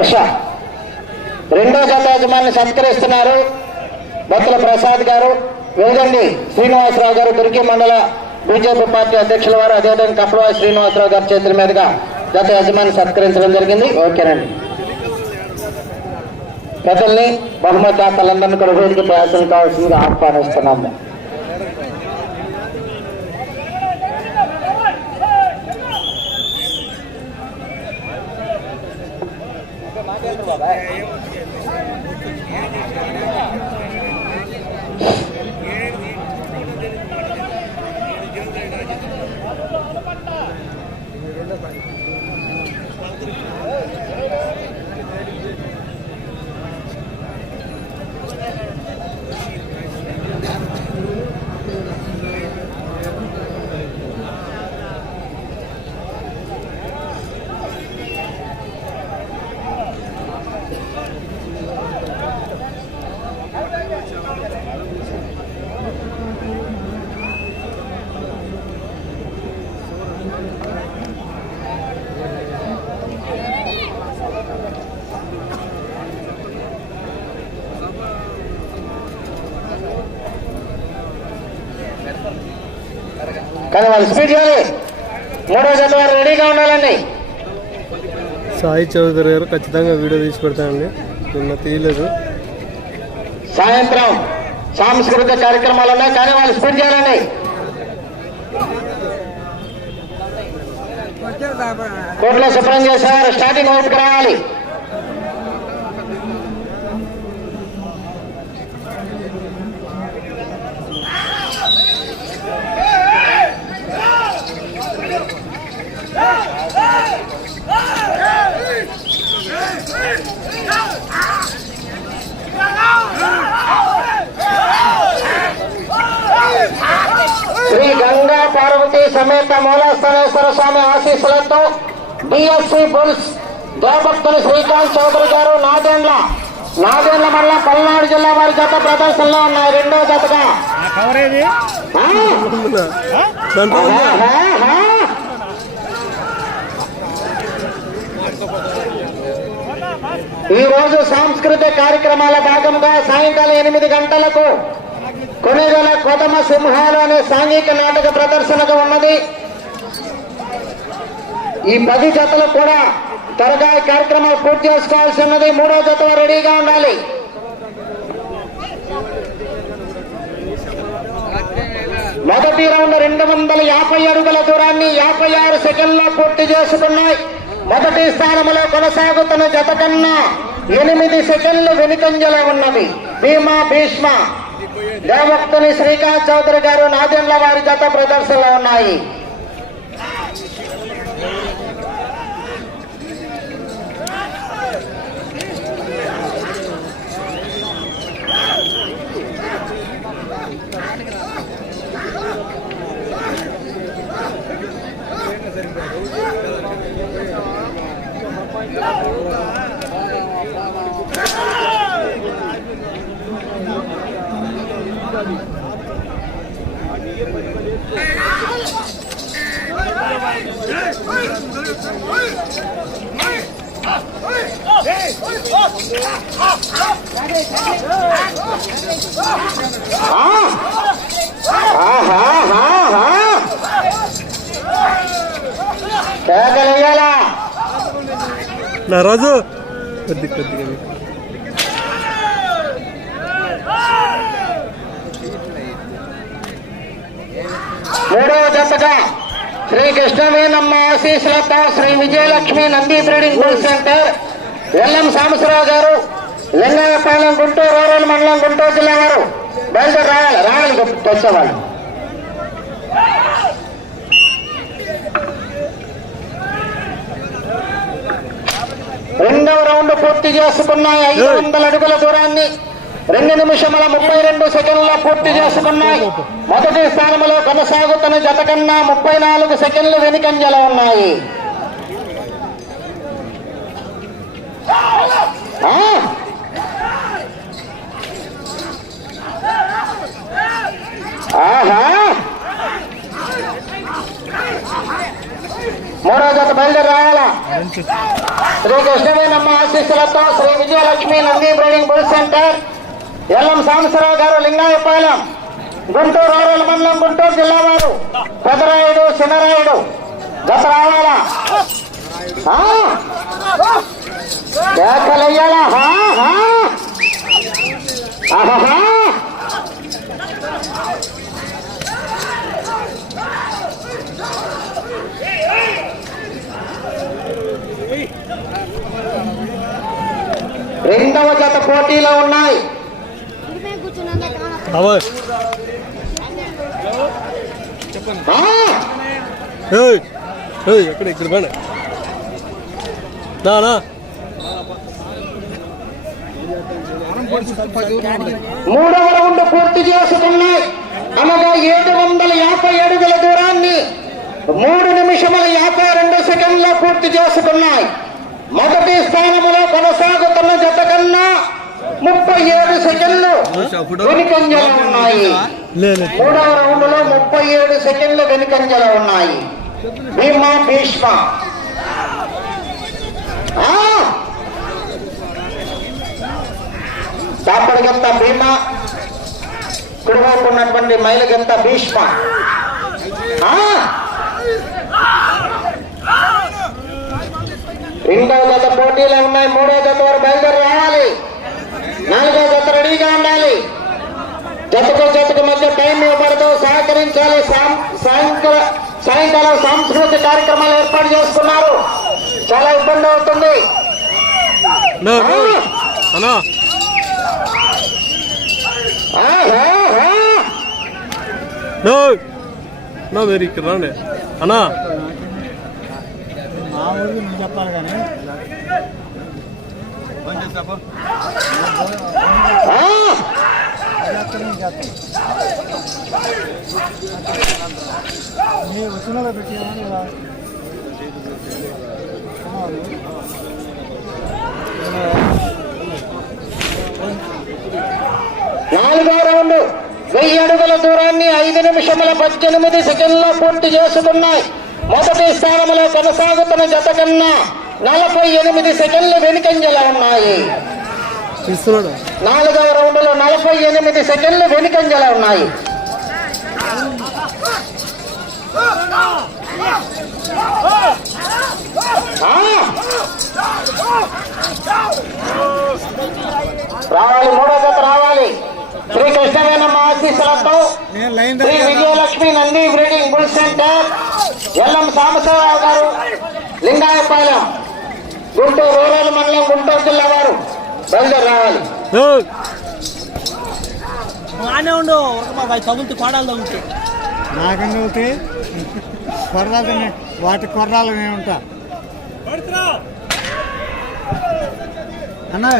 వర్ష. రెండో జత యజమాని సత్కరిస్తున్నారు బొత్తల ప్రసాద్ గారు. వెలుగండి శ్రీనివాసరావు గారు తుర్కీ మండల బీజేపీ పార్టీ అధ్యక్షుల వారు అదేవిధంగా కప్పలవాయి శ్రీనివాసరావు గారి చేతుల మీదుగా జత యజమాని సత్కరించడం జరిగింది. ఓకేనండి. ప్రజల్ని బహుమతి దాతలందరినీ కూడా వేదిక ప్రయాసం కావాల్సిందిగా ఆహ్వానిస్తున్నాము. కానీ వాళ్ళు స్పీడ్ మూడో జత వారు రెడీగా ఉండాలండి. సాయి చౌదరి గారు ఖచ్చితంగా వీడియో తీసి పెడతానండి. నిన్న తీయలేదు. సాయంత్రం సాంస్కృతిక కార్యక్రమాలు ఉన్నాయి కానీ వాళ్ళు స్పీడ్ చేయాలండి. కోట్లో శుభ్రం చేసేవారు. స్టార్టింగ్ వైపుకి రావాలి. సమేత మూలస్థానేశ్వర స్వామి ఆశీస్సులతో B S C bulls Devabhaktulu Srikanth Chowdary గారు నాదేండ్ల నాదేండ్ల మండలం పల్నాడు జిల్లా వారి జత ప్రదర్శనలో ఉన్నాయి. రెండో జతగా. ఈ రోజు సాంస్కృతిక కార్యక్రమాల భాగంగా సాయంకాలం ఎనిమిది గంటలకు కొనేగల కొదమ సింహాలు అనే సాంఘిక నాటక ప్రదర్శనగా ఉన్నది. ఈ పది జతలు కూడా త్వరగా ఈ కార్యక్రమాలు పూర్తి చేసుకోవాల్సి ఉన్నది. మూడో జత రెడీగా ఉండాలి. మొదటి రౌండ్ రెండు వందల యాభై అడుగుల దూరాన్ని యాభై ఆరు సెకండ్లో పూర్తి చేసుకున్నాయి. మొదటి స్థానంలో కొనసాగుతున్న జత కన్నా ఎనిమిది సెకండ్లు వెనుకంజలో ఉన్నది. భీమా భీష్మ. దేవక్తుని శ్రీకాంత్ చౌదరి గారు నాదెండ్ల వారి జత ప్రదర్శనలో ఉన్నాయి. నా రాజు కొద్ది కొద్దిగా మీకు. జతగా శ్రీ కృష్ణవేనమ్మ ఆశీస్సులతో Sri Vijayalakshmi Nandi breeding bull center. L M Sambasivarao గారు లింగాయపాలెం గుంటూరు రూరల్ మండలం గుంటూరు జిల్లా వారు. బయలుదేరి రావాలి రావాలి వచ్చేవాళ్ళు రెండవ రౌండ్ పూర్తి చేసుకున్నాయి. ఐదు వందల అడుగుల దూరాన్ని. రెండు నిమిషముల ముప్పై రెండు సెకండ్ల పూర్తి చేసుకున్నాయి. మొదటి స్థానంలో కొనసాగుతున్న జత కన్నా ముప్పై నాలుగు సెకండ్లు వెనుకంజల ఉన్నాయి. మూడో జత బయలుదేరి రావాలా శ్రీ కృష్ణవేనమ్మ ఆశీస్సులతో Sri Vijayalakshmi Nandi breeding bull center. L M Sambasivarao గారు లింగాయపాలెం గుంటూరు రూరల్ మండలం గుంటూరు జిల్లా వారు పెదరాయుడు చిన్నరాయుడు గత రావాలా. ఆ? రెండవ జత పోటీలో ఉన్నాయి. ఏయ్ ఏయ్ ఎక్కడ ఇక్కడ బానే నా నా. మూడవ రౌండ్ పూర్తి చేసుకున్నాయి అనగా ఏడు వందల యాభై అడుగుల దూరాన్ని మూడు నిమిషముల యాభై రెండు సెకండ్లో పూర్తి చేసుకున్నాయి. మొదటి స్థానంలో కొనసాగుతున్న జత కన్నా ముప్పై ఏడు సెకండ్లు వెనుకంజలో ఉన్నాయి. మూడవ రౌండ్లో ముప్పై ఏడు సెకండ్లు వెనుకంజలో ఉన్నాయి. భీమా భీష్మ. ఆ! దాపడిగంత భీమా కుడివైపు ఉన్నటువంటి మైలగంత భీష్మ. ఆ! రెండవ జత పోటీలో ఉన్నాయి మూడో జత వారు బయలుదేరి రావాలి. నాలుగో జత రెడీగా ఉండాలి. జతకు జతకు మధ్య టైం ఇవ్వబడదు సహకరించాలి. సాం- సాయంకాల సాయంకాలం సాంస్కృతిక కార్యక్రమాలు ఏర్పాటు చేసుకున్నారు. చాలా ఇబ్బంది అవుతుంది! అన్నా ఆహా, ఆహా. నో నా మీరు ఇక్కడ రండి. అన్నా. మా ఊరికి నువ్వు చెప్పాలి కానీ ఆ! నాలుగో రౌండ్ వెయ్యి అడుగుల దూరాన్ని ఐదు నిమిషముల పద్దెనిమిది సెకండ్లో పూర్తి చేస్తున్నాయి మొదటి స్థానంలో కొనసాగుతున్న జత కన్నా నలభై ఎనిమిది సెకండ్లు వెనుకంజలో ఉన్నాయి. నాలుగవ రౌండ్లో నలభై ఎనిమిది సెకండ్లు వెనుకంజలో ఉన్నాయి! రావాలి మూడో జత రావాలి. శ్రీ కృష్ణవేనమ్మ ఆశీస్సులతో Sri Vijayalakshmi Nandi breeding bull center L M Sambasivarao గారు లింగాయపాలెం. గుంటూరు రూరల్ మండలం గుంటూరు జిల్లా వారు బయలుదేరి రావాలి. బాగానే ఉండు తగులుతూ కోడాలు తగులుతాయి నాకన్నా ఒకటి కొర్రాలు వాటి కొర్రాలు నేను ఉంటా. అన్నా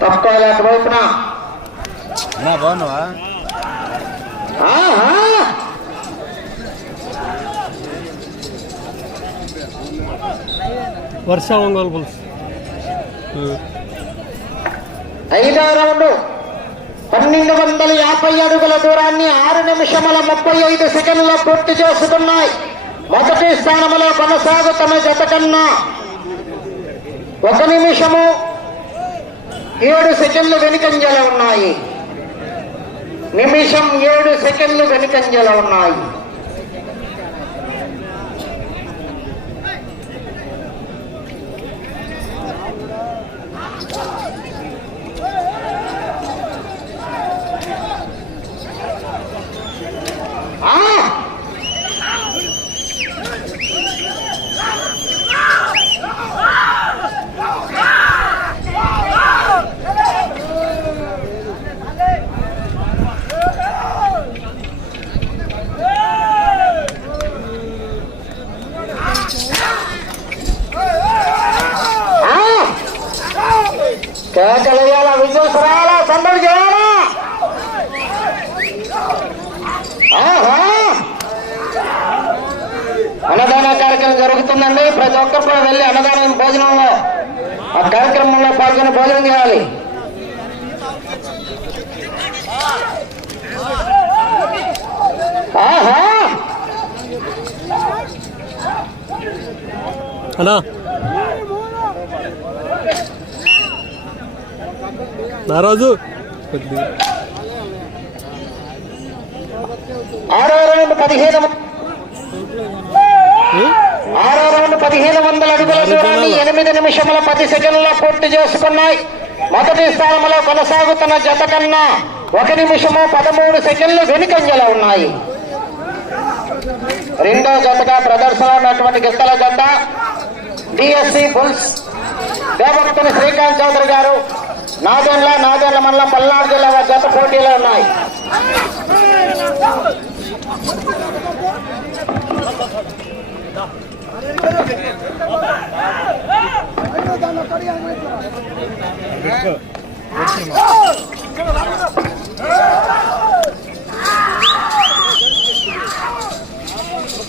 తప్పుకోవాలి అటువైపున బాగున్నావా? వర్ష ఒంగోలు పులుసు. ఐదో రౌండ్ పన్నెండు వందల యాభై అడుగుల దూరాన్ని ఆరు నిమిషముల ముప్పై ఐదు సెకండ్ల పూర్తి చేసుకున్నాయి. మొదటి స్థానంలో కొనసాగుతున్న జత కన్నా ఒక నిమిషము ఏడు సెకండ్లు వెనుకంజల ఉన్నాయి. నిమిషం ఏడు సెకండ్లు వెనుకంజల ఉన్నాయి. అన్నా. నారాజు. ఆరో రౌండ్ పదిహేను ఆరో రౌండ్ పదిహేను వందల అడుగుల దూరాన్ని ఎనిమిది నిమిషముల పది సెకండ్ల పూర్తి చేసుకున్నాయి. మొదటి స్థానంలో కొనసాగుతున్న జత కన్నా ఒక నిమిషము పదమూడు సెకండ్లు వెనుకంజలో ఉన్నాయి. రెండో జతగా ప్రదర్శన ఉన్నటువంటి గిత్తల జత. D S C bulls Devabhaktuni Srikanth Chowdary గారు నాదెండ్ల నాదెండ్ల మండలం పల్నాడు జిల్లా వారి జత పోటీలో ఉన్నాయి.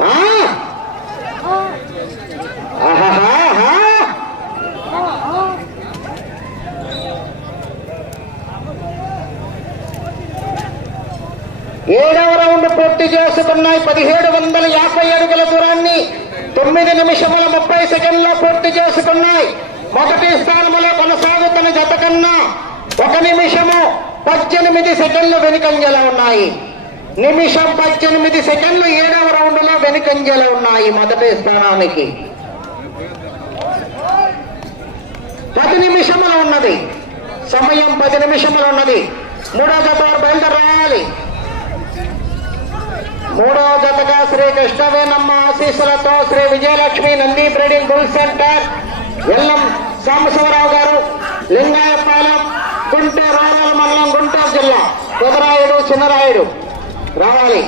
ఆ? ఆహాహా. ఏడవ రౌండ్ పూర్తి చేసుకున్నాయి పదిహేడు వందల యాభై అడుగుల దూరాన్ని. తొమ్మిది నిమిషముల ముప్పై సెకండ్లో పూర్తి చేసుకున్నాయి మొదటి స్థానంలో కొనసాగుతున్న జత కన్నా ఒక నిమిషము పద్దెనిమిది సెకండ్లు వెనుకంజల ఉన్నాయి. నిమిషం పద్దెనిమిది సెకండ్లు ఏడవ రౌండ్లో వెనుకంజల ఉన్నాయి మొదటి స్థానానికి. పది నిమిషములు ఉన్నది. సమయం పది నిమిషములు ఉన్నది. మూడో జత బయలుదేరాలి. మూడో జతగా శ్రీ కృష్ణవేనమ్మ ఆశీస్సులతో Sri Vijayalakshmi Nandi breeding bull center L M Sambasivarao గారు లింగాయపాలెం గుంటూరు రూరల్ మండలం గుంటూరు జిల్లా పెదరాయుడు చిన్నరాయుడు. రావాలి.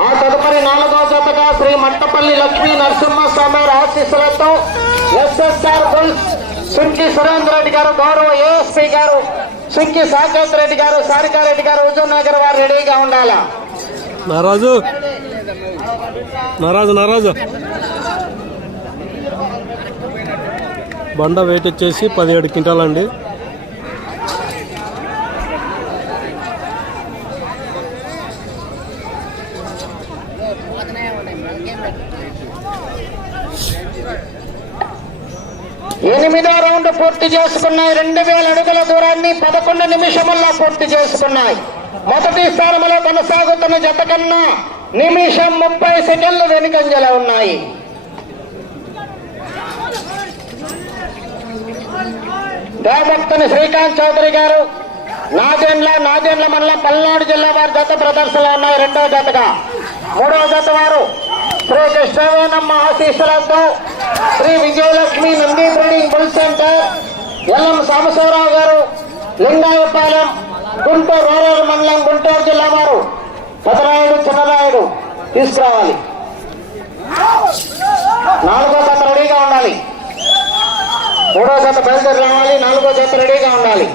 ఆ తదుపరి నాలుగో జతగా శ్రీ మట్టపల్లి లక్ష్మీ నరసింహస్వామి ఆశీస్సులతో S S R bulls Sunki Surendra Reddy గారు గౌరవ ఏఎస్పీ గారు సుంకి సాకేత్ రెడ్డి గారు సారికారెడ్డి గారు హుజూర్ నగర్ వారు రెడీగా ఉండాలా? నారాజు. నారాజు నారాజు. బండ వెయిట్ వచ్చేసి పదిహేడు క్వింటాలండి. ఎనిమిదో రౌండ్ పూర్తి చేసుకున్నాయి. రెండు వేల అడుగుల దూరాన్ని పదకొండు నిమిషముల్లో పూర్తి చేసుకున్నాయి. మొదటి స్థానంలో కొనసాగుతున్న జత కన్నా నిమిషం ముప్పై సెకండ్లు వెనుకంజల ఉన్నాయి. దేవభక్తుని శ్రీకాంత్ చౌదరి గారు నాదెండ్ల నాదెండ్ల మండలం పల్నాడు జిల్లా వారి జత ప్రదర్శనలో ఉన్నాయి. రెండో జతగా. మూడో జత వారు శ్రీ కృష్ణవేనమ్మ ఆశీస్సులతో Shri Vijayalakshmi Nandi breeding bull centre LM Sambasivarao garu Lingayapalem Guntur rural మండలం గుంటూరు జిల్లా వారు. పదరాయుడు చిన్నరాయుడు తీసుకురావాలి. నాలుగో జత రెడీగా ఉండాలి. మూడో జత బయలుదేరి రావాలి. నాలుగో జత రెడీగా ఉండాలి.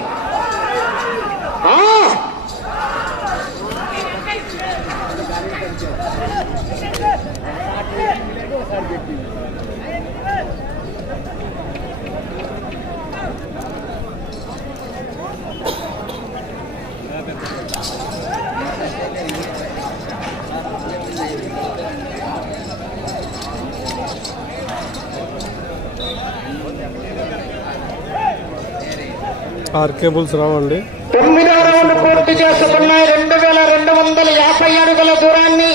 ఆర్కేబుల్స్ రావండి. తొమ్మిదో రౌండ్ పూర్తి చేసుకున్నాయి. రెండు వేల రెండు వందల యాభై అడుగుల దూరాన్ని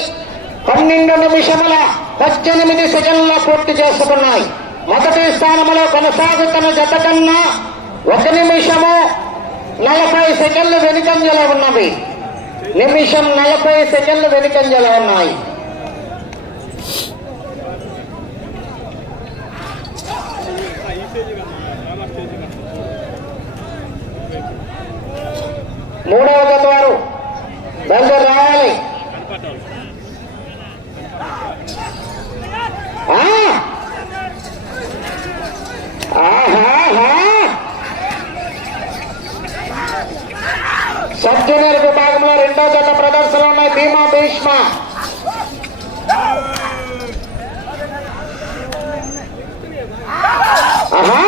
పన్నెండు నిమిషముల పద్దెనిమిది సెకండ్ల పూర్తి చేసుకున్నాయి. మొదటి స్థానంలో కొనసాగుతున్న జత కన్నా ఒక నిమిషము నలభై సెకండ్లు వెనుకంజలో ఉన్నవి. నిమిషం నలభై సెకండ్లు వెనుకంజలో ఉన్నాయి. మూడవ జత వారు బయలుదేరి రావాలి. ఆ! ఆహాహా! సబ్ జూనియర్ విభాగం రెండో జత ప్రదర్శనలు ఉన్నాయి. భీమా భీష్మ. ఆహా!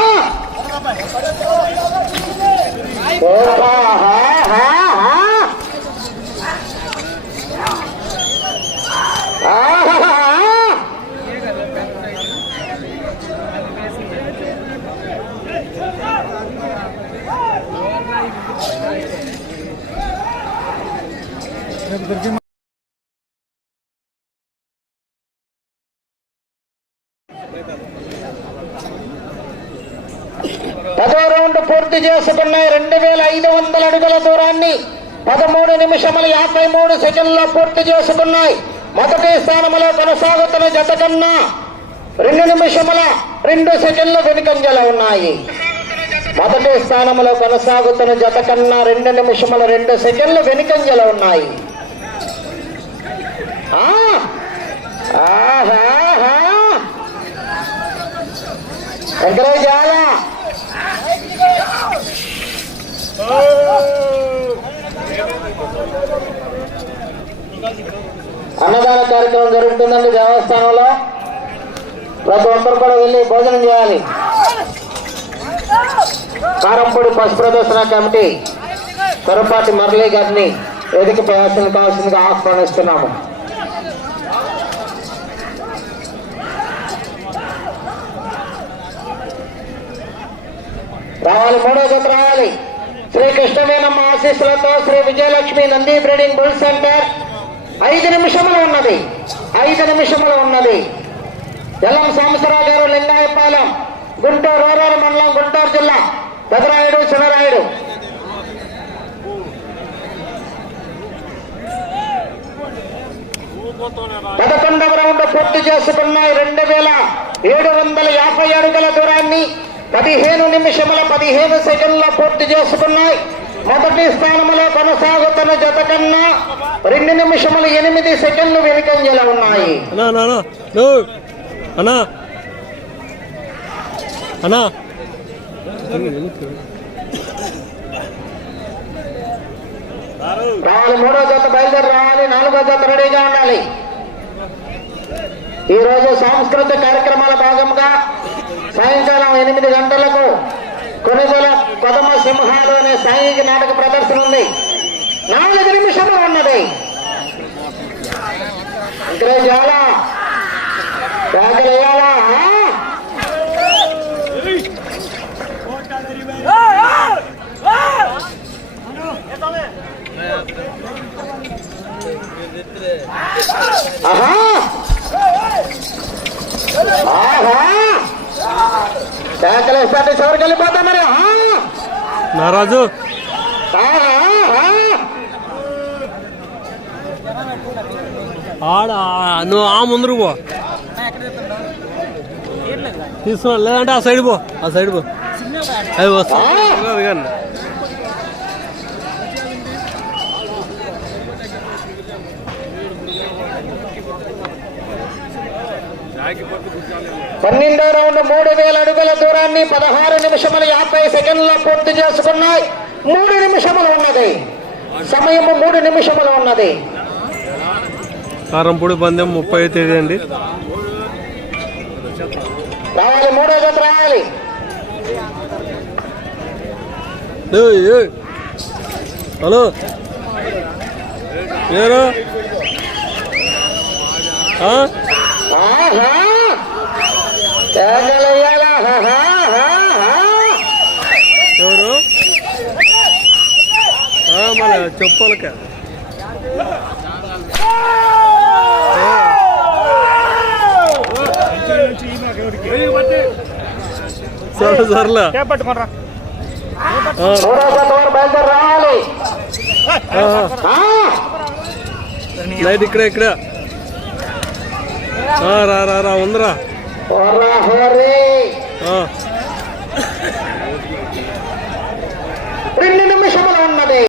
Gracias. కిలోమీటర్ల దూరాన్ని పదమూడు నిమిషముల యాభై మూడు సెకండ్లో పూర్తి చేసుకున్నాయి. మొదటి స్థానంలో కొనసాగుతున్న జత కన్నా రెండు నిమిషముల రెండు సెకండ్లు వెనుకంజల ఉన్నాయి. మొదటి స్థానంలో కొనసాగుతున్న జత కన్నా రెండు నిమిషముల రెండు సెకండ్లు వెనుకంజల ఉన్నాయి. ఎంకరేజ్ చేయాలా అన్నదాన కార్యక్రమం జరుగుతుందండి దేవస్థానంలో. ప్రతి ఒక్కరు కూడా వెళ్ళి భోజనం చేయాలి. కారంపూడి పశు ప్రదర్శన కమిటీ కొరపాటి మురళీ గారిని వేదిక ప్రదర్శన కావాల్సిందిగా ఆహ్వానిస్తున్నాము. రావాలి మూడో జత రావాలి. శ్రీ కృష్ణవేనమ్మ ఆశీస్సులతో Shri Vijayalakshmi Nandi breeding bull centre ఐదు నిమిషములు ఉన్నది. ఐదు నిమిషములు ఉన్నది. ఎల్లం సోమసరావు గారు లింగాయపాలెం గుంటూరు రూరల్ మండలం గుంటూరు జిల్లా. పెదరాయుడు చిన్నరాయుడు పదకొండవ రౌండ్ పూర్తి చేసుకున్నాయి. రెండు వేల ఏడు వందల యాభై అడుగుల దూరాన్ని పదిహేను నిమిషముల పదిహేను సెకండ్ల పూర్తి చేసుకున్నాయి. మొదటి స్థానంలో కొనసాగుతున్న జత కన్నా రెండు నిమిషముల ఎనిమిది సెకండ్లు వెనుకంజల ఉన్నాయి. అన్నా అన్నా రావాలి మూడో జత బయలుదేరి రావాలి నాలుగో జత రెడీగా ఉండాలి. ఈ రోజు సాంస్కృతిక కార్యక్రమాల భాగంగా సాయంకాలం ఎనిమిది గంటలకు కొనుగోల కొదమ సింహాలు అనే సాంఘిక నాటక ప్రదర్శన ఉంది. నాలుగు నిమిషములు ఉన్నది. చాలా వేయాలా ఆహా! ఆహా! నారాజు ఆహా! ఆడ నువ్వు ఆ ముందరు పో. తీసుకున్నా లేదంటే ఆ సైడ్ పో ఆ సైడ్ పో. అది వస్తా. కానీ పన్నెండో రౌండ్ మూడు వేల అడుగుల దూరాన్ని పదహారు నిమిషముల యాభై సెకండ్లో పూర్తి చేసుకున్నాయి. మూడు నిమిషములు ఉన్నది. సమయము మూడు నిమిషములు ఉన్నది. కారంపూడి పందెం ముప్పై తేదీ అండి. హలో. ఆహా. ఎవరు? మన చెప్పలక. సరే సర్లే. ఆ, లైట్ ఇక్కడ ఇక్కడ. రా రా రా ఉందిరా.